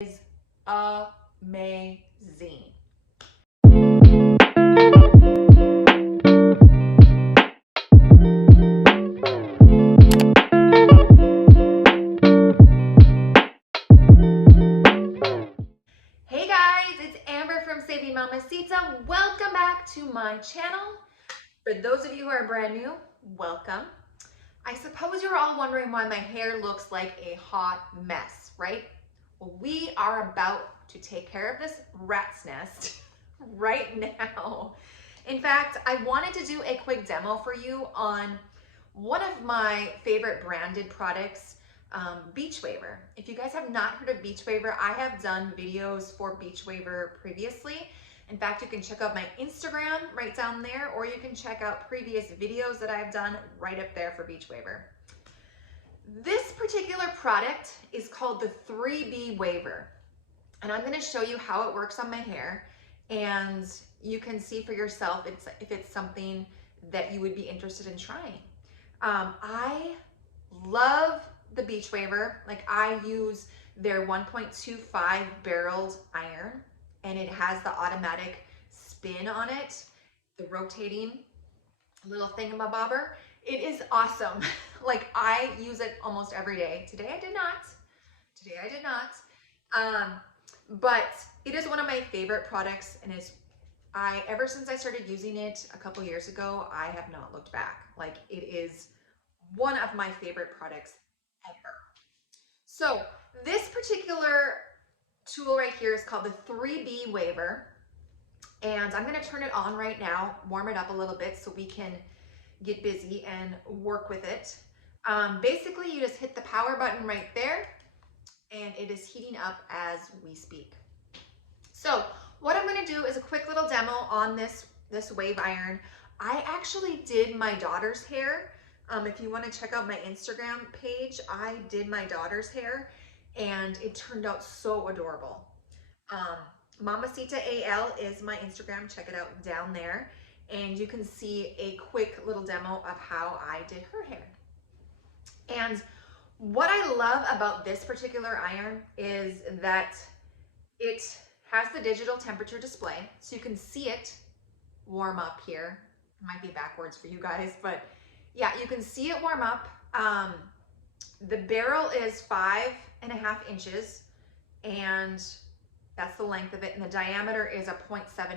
is amazing. Hey guys, it's Amber from Saving Mamacita. Welcome back to my channel. For those of you who are brand new, welcome. I suppose you're all wondering why my hair looks like a hot mess, right? Well, we are about to take care of this rat's nest right now. In fact, I wanted to do a quick demo for you on one of my favorite branded products, Beachwaver. If you guys have not heard of Beachwaver, I have done videos for Beachwaver previously. In fact, you can check out my Instagram right down there, or you can check out previous videos that I've done right up there for Beachwaver. This particular product is called the 3B Waver, and I'm going to show you how it works on my hair, and you can see for yourself if it's something that you would be interested in trying. I love the Beachwaver. Like, I use their 1.25 barreled iron, and it has the automatic spin on it, the rotating little thingamabobber. It is awesome. Like, I use it almost every day. Today I did not. But it is one of my favorite products, and ever since I started using it a couple years ago, I have not looked back. Like, it is one of my favorite products ever. So this particular tool right here is called the 3B Waver, and I'm going to turn it on right now, warm it up a little bit so we can get busy and work with it. Basically, you just hit the power button right there, and it is heating up as we speak. So what I'm going to do is a quick little demo on this wave iron. I actually did my daughter's hair. If you want to check out my Instagram page, I did my daughter's hair, and it turned out so adorable. Mamacita AL is my Instagram. Check it out down there, and you can see a quick little demo of how I did her hair. And what I love about this particular iron is that it has the digital temperature display, so you can see it warm up here. It might be backwards for you guys, but yeah, you can see it warm up. The barrel is 5.5 inches, and that's the length of it, and the diameter is a 0.75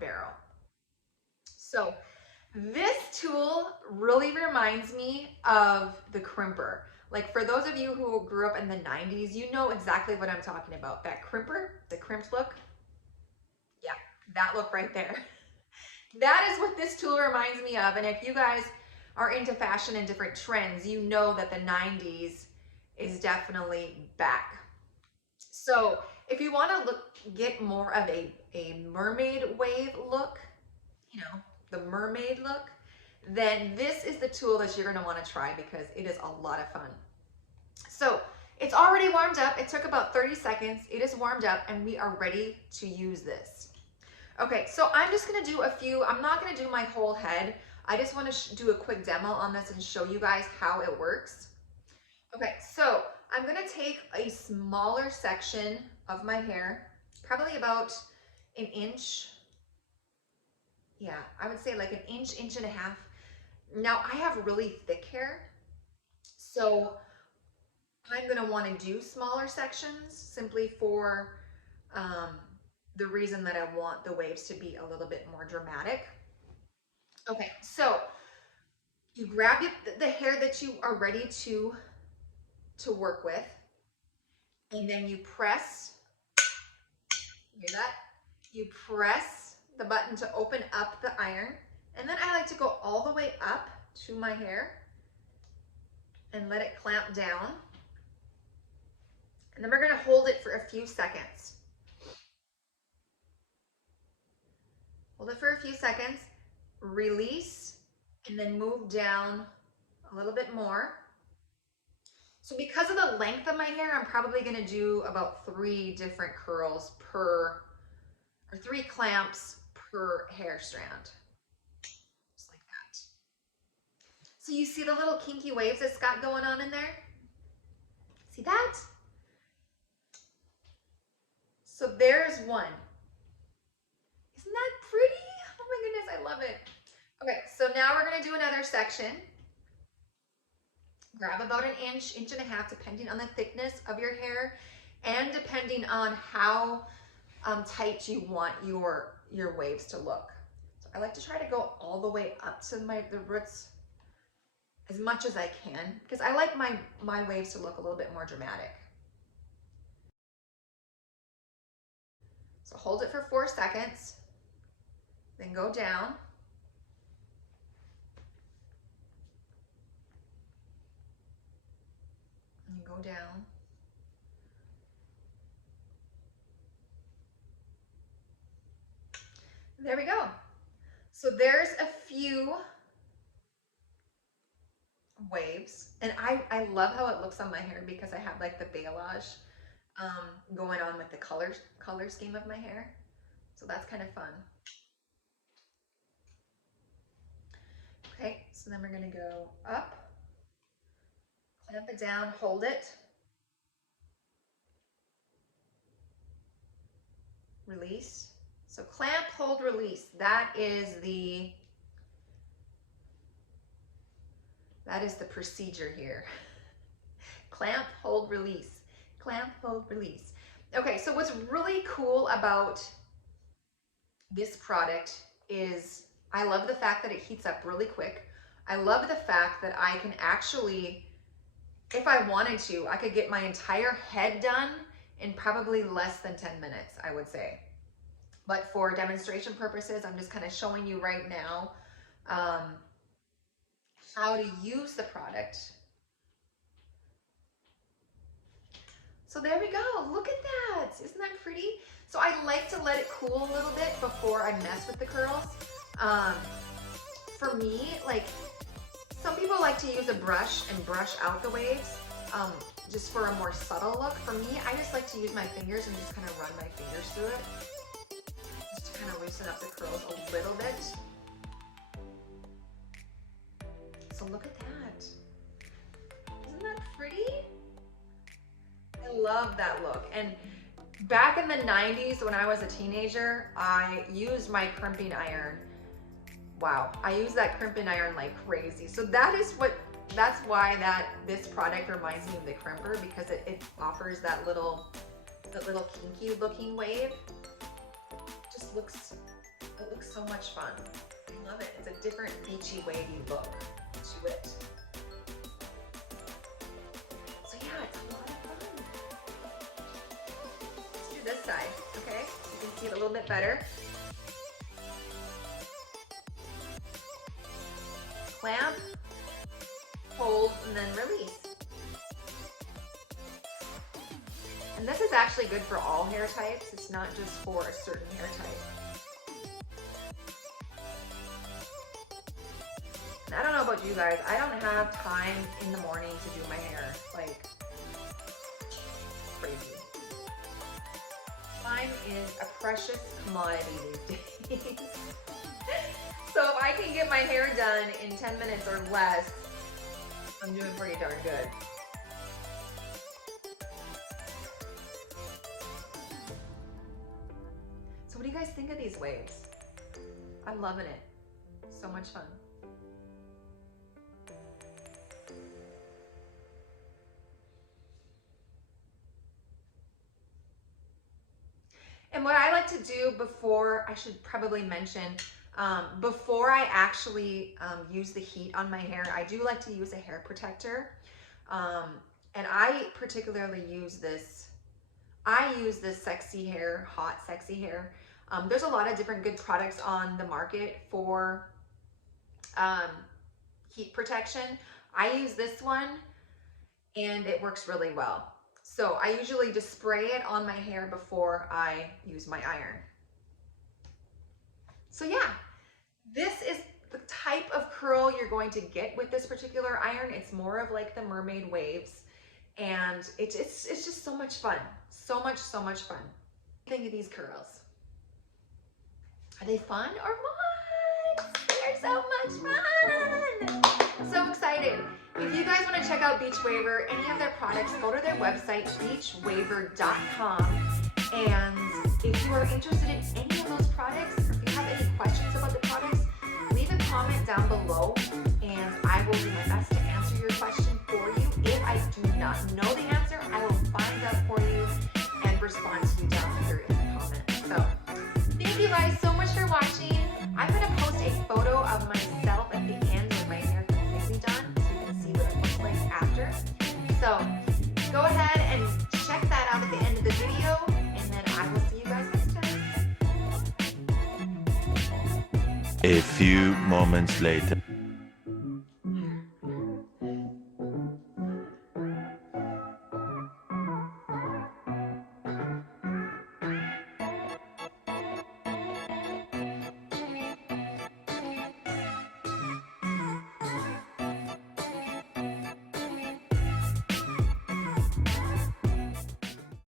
barrel. So this tool really reminds me of the crimper. Like, for those of you who grew up in the 90s, you know exactly what I'm talking about. That crimper, the crimped look. Yeah, that look right there. That is what this tool reminds me of. And if you guys are into fashion and different trends, you know that the 90s is definitely back. So if you want to get more of a mermaid wave look, you know, the mermaid look, then this is the tool that you're going to want to try, because it is a lot of fun. So it's already warmed up. It took about 30 seconds. It is warmed up, and we are ready to use this. Okay, so I'm just going to do a few. I'm not going to do my whole head. I just want to do a quick demo on this and show you guys how it works. Okay, so I'm going to take a smaller section of my hair, probably about an inch. Yeah, I would say like an inch, inch and a half. Now, I have really thick hair, so I'm going to want to do smaller sections simply for the reason that I want the waves to be a little bit more dramatic. Okay, so you grab the hair that you are ready to work with, and then you press, hear that? You press the button to open up the iron, and then I like to go all the way up to my hair and let it clamp down. And then we're going to hold it for a few seconds. Hold it for a few seconds, release, and then move down a little bit more. So because of the length of my hair, I'm probably going to do about 3 different curls or 3 clamps per hair strand. Just like that. So you see the little kinky waves it's got going on in there? See that? there's one. Isn't that pretty? Oh my goodness, I love it. Okay, so now we're gonna do another section. Grab about an inch, inch and a half, depending on the thickness of your hair and depending on how tight you want your waves to look. So I like to try to go all the way up to the roots as much as I can, because I like my waves to look a little bit more dramatic. So hold it for 4 seconds, then go down. And go down. There we go. So there's a few waves, and I love how it looks on my hair because I have like the balayage going on with the color scheme of my hair. So that's kind of fun. Okay, so then we're gonna go up, clamp it down, hold it, release. So clamp, hold, release. That is the procedure here. Clamp, hold, release. Clamp, hold, release. Okay, so what's really cool about this product is I love the fact that it heats up really quick. I love the fact that I can actually, if I wanted to, I could get my entire head done in probably less than 10 minutes, I would say. But for demonstration purposes, I'm just kind of showing you right now how to use the product. So there we go, look at that, isn't that pretty? So I like to let it cool a little bit before I mess with the curls. For me, like, some people like to use a brush and brush out the waves just for a more subtle look. For me, I just like to use my fingers and just kind of run my fingers through it. Just to kind of loosen up the curls a little bit. So look at that. Isn't that pretty? I love that look. And back in the 90s when I was a teenager, I used my crimping iron. Wow, I use that crimping iron like crazy. So that's why this product reminds me of the crimper, because it offers that little kinky looking wave. It looks so much fun. I love it. It's a different beachy wavy look to it. So yeah, it's a lot of fun. Let's do this side, okay? So you can see it a little bit better. Clamp, hold, and then release. And this is actually good for all hair types. It's not just for a certain hair type. And I don't know about you guys, I don't have time in the morning to do my hair, like, crazy. Time is a precious commodity these days. So if I can get my hair done in 10 minutes or less, I'm doing pretty darn good. So what do you guys think of these waves? I'm loving it. So much fun. And what I like to do before, I should probably mention, before I actually use the heat on my hair, I do like to use a hair protector. And I particularly use this, Sexy Hair, Hot Sexy Hair. There's a lot of different good products on the market for heat protection. I use this one and it works really well. So I usually just spray it on my hair before I use my iron. So yeah, this is the type of curl you're going to get with this particular iron. It's more of like the mermaid waves, and it's just so much fun. So much fun. What do you think of these curls? Are they fun or what? They're so much fun. I'm so excited. If you guys want to check out Beachwaver, any of their products, go to their website, beachwaver.com, and you are interested in any of those products, or if you have any questions about the products, leave a comment down below and I will do my best to answer your question for you. If I do not know the answer, I will find out for you and respond to you down here in the comments. So thank you guys so much for watching. I'm going to post a photo of myself at the end when my hair is completely done so you can see what it looks like after. So go ahead and check that out at the end of the video, and then I will see you guys next time. A few moments later.